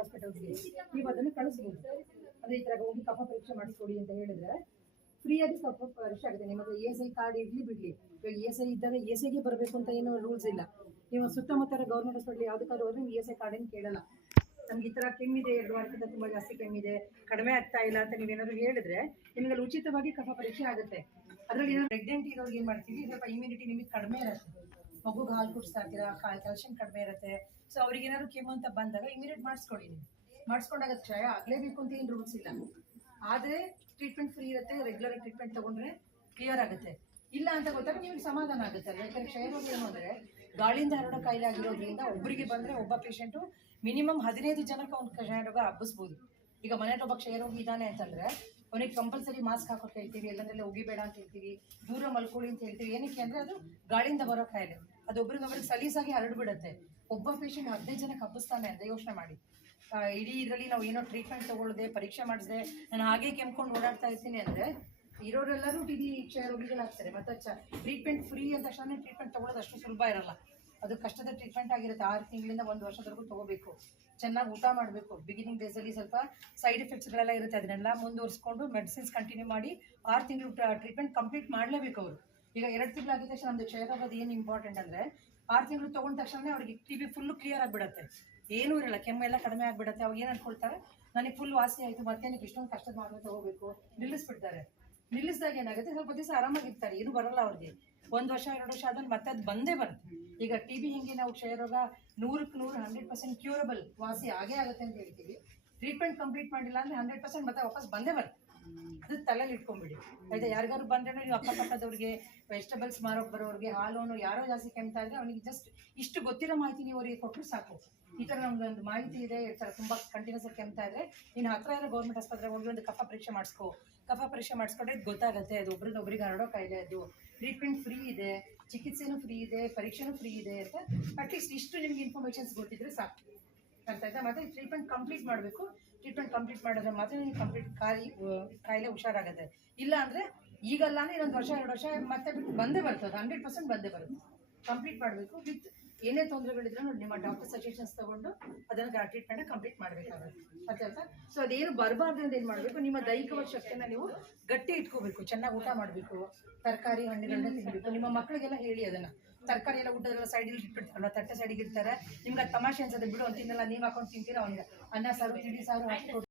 ಹಾಸ್ಪಿಟಲ್ಸ್ಗೆ ನೀವು ಅದನ್ನು ಕಳಿಸ್ಬೋದು. ಅಂದರೆ ಈ ಥರ ಹೋಗಿ ಕಫ ಪರೀಕ್ಷೆ ಮಾಡಿಸ್ಕೊಡಿ ಅಂತ ಹೇಳಿದ್ರೆ ಫ್ರೀಯಾಗಿ ಕಫ ಪರೀಕ್ಷೆ ಆಗುತ್ತೆ. ನಿಮಗೆ ESI ಕಾರ್ಡ್ ಇರಲಿ ಬಿಡಲಿ, ಇವಾಗ ESI ಇದ್ದಾಗ ESIಗೆ ಬರಬೇಕು ಅಂತ ಏನೋ ರೂಲ್ಸ್ ಇಲ್ಲ. ನೀವು ಸುತ್ತಮುತ್ತ ಗೌರ್ಮೆಂಟ್ ಹಾಸ್ಪಿಟಲ್ ಯಾವುದಕ್ಕಾದ್ರೂ ಹೋದ್ರೆ ನೀವು ESI ಕಾರ್ಡ್ ಏನು ಕೇಳಲ್ಲ. ನಮ್ಗೆ ಈ ಥರ ಕೆಮ್ಮಿದೆ, 2 ವಾರಕ್ಕಿಂತ ತುಂಬ ಜಾಸ್ತಿ ಕೆಮ್ಮಿದೆ, ಕಡಿಮೆ ಆಗ್ತಾ ಇಲ್ಲ ಅಂತ ನೀವೇನಾದ್ರು ಹೇಳಿದ್ರೆ ನಿಮಗೆ ಅಲ್ಲಿ ಉಚಿತವಾಗಿ ಕಫ ಪರೀಕ್ಷೆ ಆಗುತ್ತೆ. ಅದರಲ್ಲಿ ಏನಾದ್ರು ಪ್ರೆಗ್ನೆಂಟ್ ಇರೋರು ಏನು ಮಾಡ್ತೀವಿ, ಸ್ವಲ್ಪ ಇಮ್ಯುನಿಟಿ ನಿಮಗೆ ಕಡಿಮೆ ಇರುತ್ತೆ, ಮಗುಗೆ ಹಾಲು ಕುಡಿಸ್ತಾ ಇರ್ತೀರಾ, ಕ್ಯಾಲ್ಸಿಯಂ ಕಡಿಮೆ ಇರುತ್ತೆ. ಸೊ ಅವ್ರಿಗೆ ಏನಾದ್ರು ಕೆಮ್ಮು ಅಂತ ಬಂದಾಗ ಇಮಿಡಿಯೇಟ್ ಮಾಡಿಸ್ಕೊಡಿ. ನೀವು ಮಾಡಿಸ್ಕೊಂಡಾಗ ಕ್ಷಯ ಆಗಲೇಬೇಕು ಅಂತ ಏನು ರೂಲ್ಸ್ ಇಲ್ಲ. ಆದರೆ ಟ್ರೀಟ್ಮೆಂಟ್ ಫ್ರೀ ಇರುತ್ತೆ, ರೆಗ್ಯುಲರ್ ಟ್ರೀಟ್ಮೆಂಟ್ ತೊಗೊಂಡ್ರೆ ಕ್ಲಿಯರ್ ಆಗುತ್ತೆ. ಇಲ್ಲ ಅಂತ ಗೊತ್ತಾಗ ನಿಮಗೆ ಸಮಾಧಾನ ಆಗುತ್ತೆ. ಯಾಕಂದರೆ ಕ್ಷಯರೋಗ ಏನು ಅಂದರೆ ಗಾಳಿಯಿಂದ ಹರಡೋ ಕಾಯಿಲೆ ಆಗಿರೋದ್ರಿಂದ ಒಬ್ಬರಿಗೆ ಬಂದರೆ ಒಬ್ಬ ಪೇಷಂಟು ಮಿನಿಮಮ್ 15 ಜನಕ್ಕೆ ಅವ್ನು ಕ್ಷಯರೋಗ ಹಬ್ಬಿಸ್ಬೋದು. ಈಗ ಮನೇಲಿ ಒಬ್ಬ ಕ್ಷಯರೋಗಿ ಇದ್ದಾನೆ ಅಂತಂದರೆ ಅವನಿಗೆ ಕಂಪಲ್ಸರಿ ಮಾಸ್ಕ್ ಹಾಕೋಕೆ ಹೇಳ್ತೀವಿ, ಎಲ್ಲಂದ್ರೆಲ್ಲ ಉಗಿಬೇಡ ಅಂತ ಹೇಳ್ತೀವಿ, ದೂರ ಮಲ್ಕೊಳ್ಳಿ ಅಂತ ಹೇಳ್ತೀವಿ. ಏನಕ್ಕೆ ಅಂದರೆ ಅದು ಗಾಳಿಯಿಂದ ಬರೋ ಕಾಯಿಲೆ, ಅದು ಒಬ್ರಿಗೆ ಸಲೀಸಾಗಿ ಹರಡ್ಬಿಡುತ್ತೆ. ಒಬ್ಬ ಪೇಷಂಟ್ 15 ಜನಕ್ಕೆ ಹಬ್ಬಿಸ್ತಾನೆ ಅಂತ ಯೋಚನೆ ಮಾಡಿ. ಇಡೀ ಇದರಲ್ಲಿ ನಾವು ಏನೋ ಟ್ರೀಟ್ಮೆಂಟ್ ತೊಗೊಳ್ಳದೆ, ಪರೀಕ್ಷೆ ಮಾಡಿಸದೆ, ನಾನು ಹಾಗೆ ಕೆಮ್ಕೊಂಡು ಓಡಾಡ್ತಾ ಇರ್ತೀನಿ ಅಂದರೆ ಇರೋರೆಲ್ಲರೂ TB ಕ್ಷಯರೋಗಿಗಳಾಗ್ತಾರೆ. ಮತ್ತು ಟ್ರೀಟ್ಮೆಂಟ್ ಫ್ರೀ ಅಂತ ತಕ್ಷಣ ಟ್ರೀಟ್ಮೆಂಟ್ ತೊಗೊಳ್ಳೋದು ಅಷ್ಟು ಸುಲಭ ಇರಲ್ಲ. ಅದು ಕಷ್ಟದ ಟ್ರೀಟ್ಮೆಂಟ್ ಆಗಿರುತ್ತೆ. 6 ತಿಂಗಳಿಂದ 1 ವರ್ಷದವರೆಗೂ ತೊಗೋಬೇಕು. ಚೆನ್ನಾಗಿ ಊಟ ಮಾಡಬೇಕು. ಬಿಗಿನಿಂಗ್ ಡೇಸಲ್ಲಿ ಸ್ವಲ್ಪ ಸೈಡ್ ಎಫೆಕ್ಟ್ಸ್ಗಳೆಲ್ಲ ಇರುತ್ತೆ, ಅದನ್ನೆಲ್ಲ ಮುಂದುವರಿಸ್ಕೊಂಡು ಮೆಡಿಸಿನ್ಸ್ ಕಂಟಿನ್ಯೂ ಮಾಡಿ 6 ತಿಂಗಳು ಟ್ರೀಟ್ಮೆಂಟ್ ಕಂಪ್ಲೀಟ್ ಮಾಡಲೇಬೇಕು ಅವರು. ಈಗ 2 ತಿಂಗಳಾಗಿದ ತಕ್ಷಣ ನಮ್ಮದು ಕ್ಷಯರೋಗದ ಏನು ಇಂಪಾರ್ಟೆಂಟ್ ಅಂದರೆ 6 ತಿಂಗಳು ತೊಗೊಂಡ ತಕ್ಷಣ ಅವ್ರಿಗೆ TB ಫುಲ್ಲು ಕ್ಲಿಯರ್ ಆಗಿಬಿಡುತ್ತೆ, ಏನೂ ಇರಲ್ಲ, ಕೆಮ್ಮೆಲ್ಲ ಕಡಿಮೆ ಆಗಿಬಿಡುತ್ತೆ. ಅವಾಗ ಏನು ಅನ್ಕೊಳ್ತಾರೆ, ನನಗೆ ಫುಲ್ ವಾಸಿ ಆಯಿತು, ಮತ್ತೇನಕ್ಕೆ ಇಷ್ಟೊಂದು ಕಷ್ಟದ ಮಾತ್ರ ತೊಗೋಬೇಕು, ನಿಲ್ಲಿಸ್ಬಿಡ್ತಾರೆ. ನಿಲ್ಲಿಸಿದಾಗ ಏನಾಗುತ್ತೆ, ಸ್ವಲ್ಪ ದಿವಸ ಆರಾಮಾಗಿರ್ತಾರೆ, ಏನು ಬರಲ್ಲ ಅವ್ರಿಗೆ. 1 ವರ್ಷ 2 ವರ್ಷ ಆದ್ಮೇಲೆ ಮತ್ತೆ ಅದು ಬಂದೇ ಬರುತ್ತೆ. ಈಗ TB ಹಿಂಗೆ ನಾವು ಕ್ಷಯರೋಗ 100% 100% ಕ್ಯೂರಬಲ್, ವಾಸಿ ಆಗೇ ಆಗುತ್ತೆ ಅಂತ ಹೇಳ್ತೀವಿ. ಟ್ರೀಟ್ಮೆಂಟ್ ಕಂಪ್ಲೀಟ್ ಮಾಡಿಲ್ಲ ಅಂದರೆ 100% ಮತ್ತೆ ವಾಪಸ್ ಬಂದೇ ಬರುತ್ತೆ. ಅದು ತಲೆಯಲ್ಲಿ ಇಟ್ಕೊಂಡ್ಬಿಡಿ ಆಯ್ತಾ. ಯಾರಿಗಾರು ಬಂದ್ರೆ ನೀವು ಅಕ್ಕಪಕ್ಕದವ್ರಿಗೆ, ವೆಜಿಟೇಬಲ್ಸ್ ಮಾರೋಕೆ ಬರೋರಿಗೆ, ಹಾಲೋನು ಯಾರೋ ಜಾಸ್ತಿ ಕೆಮ್ತಾ ಇದ್ರೆ ಅವನಿಗೆ ಜಸ್ಟ್ ಇಷ್ಟು ಗೊತ್ತಿರೋ ಮಾಹಿತಿ ನೀವು ಅವರಿಗೆ ಕೊಟ್ಟರು ಸಾಕು. ಈ ಥರ ನಮ್ದೊಂದು ಮಾಹಿತಿ ಇದೆ, ಈ ಥರ ತುಂಬ ಕಂಟಿನ್ಯೂಸ್ ಆಗಿ ಕೆಮ್ತಾ ಇದ್ರೆ ನೀನು ಹತ್ರ ಇರೋ ಗೌರ್ಮೆಂಟ್ ಆಸ್ಪತ್ರೆಗೆ ಹೋಗಿ ಒಂದು ಕಫ ಪರೀಕ್ಷೆ ಮಾಡಿಸ್ಕೋ. ಕಫ ಪರೀಕ್ಷೆ ಮಾಡಿಸ್ಕೊಂಡ್ರೆ ಗೊತ್ತಾಗುತ್ತೆ ಅದು ಒಬ್ರಿಗೆ ಹರಡೋ ಕಾಯಿಲೆ. ಅದು ಟ್ರೀಟ್ಮೆಂಟ್ ಫ್ರೀ ಇದೆ, ಚಿಕಿತ್ಸೆನೂ ಫ್ರೀ ಇದೆ, ಪರೀಕ್ಷೆನೂ ಫ್ರೀ ಇದೆ ಅಂತ ಅಟ್ಲೀಸ್ಟ್ ಇಷ್ಟು ನಿಮ್ಗೆ ಇನ್ಫಾರ್ಮೇಷನ್ಸ್ ಗೊತ್ತಿದ್ರೆ ಸಾಕು. ಅರ್ಥ ಆಯ್ತಾ. ಮತ್ತು ಟ್ರೀಟ್ಮೆಂಟ್ ಕಂಪ್ಲೀಟ್ ಮಾಡಬೇಕು. ಟ್ರೀಟ್ಮೆಂಟ್ ಕಂಪ್ಲೀಟ್ ಮಾಡಿದ್ರೆ ಮಾತ್ರ ನೀವು ಕಂಪ್ಲೀಟ್ ಕಾಯಿಲೆ ಹುಷಾರಾಗುತ್ತೆ. ಇಲ್ಲ ಅಂದರೆ ಈಗಲ್ಲ ಅಂದರೆ ಇನ್ನೊಂದು ವರ್ಷ 2 ವರ್ಷ ಮತ್ತೆ ಬಿಟ್ಟು ಬಂದೇ ಬರ್ತದೆ, 100% ಬಂದೇ ಬರುತ್ತೆ. ಕಂಪ್ಲೀಟ್ ಮಾಡಬೇಕು. ವಿತ್ ಏನೇ ತೊಂದರೆಗಳಿದ್ರು ನೋಡಿ ನಿಮ್ಮ ಡಾಕ್ಟರ್ ಸಜೆಷನ್ಸ್ ತೊಗೊಂಡು ಅದನ್ನು ಟ್ರೀಟ್ಮೆಂಟ್ ಕಂಪ್ಲೀಟ್ ಮಾಡಬೇಕಾಗುತ್ತೆ. ಅರ್ಥ ಆಯ್ತಾ. ಸೊ ಅದೇನು ಬರಬಾರ್ದು ಅಂತ ಏನು ಮಾಡಬೇಕು, ನಿಮ್ಮ ದೈಹಿಕವಾದ ಶಕ್ತಿಯನ್ನು ನೀವು ಗಟ್ಟಿ ಇಟ್ಕೋಬೇಕು. ಚೆನ್ನಾಗಿ ಊಟ ಮಾಡಬೇಕು, ತರಕಾರಿ ಹಣ್ಣುಗಳನ್ನ ತಿನ್ನಬೇಕು. ನಿಮ್ಮ ಮಕ್ಕಳಿಗೆಲ್ಲ ಹೇಳಿ ಅದನ್ನು. ತರಕಾರಿ ಎಲ್ಲ ಊಟದೆಲ್ಲ ಸೈಡಿಗೆ ಇಟ್ಬಿಡ್ತಾರಲ್ಲ, ತಟ್ಟೆ ಸೈಡಿಗೆ ಇರ್ತಾರೆ. ನಿಮ್ಗೆ ಅದು ತಮಾಷೆ ಅನ್ಸೋದು, ಬಿಡು ಅಂತ ತಿನ್ನಲ್ಲ, ನೀವು ಹಾಕೊಂಡು ತಿಂತೀರ, ಅವ್ನಿಗೆ ಅನ್ನ ಸಾರು ತಿಂಡಿ ಸಾರು ಹಾಕಿ